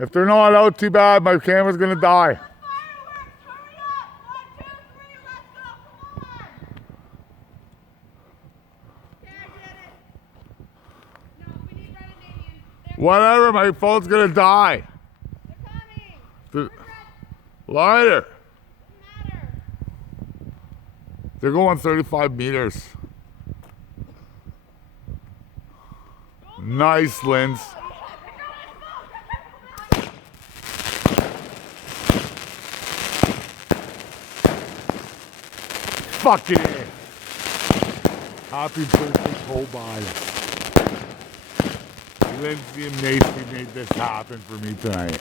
If they're not out too bad, my camera's gonna die. Whatever, my phone's gonna die. They're coming. Lighter. Doesn't matter. They're going 35 meters. Nice, Linds. Fuck it in. Happy birthday, Cobine. Lindsay and Macy made this happen for me tonight.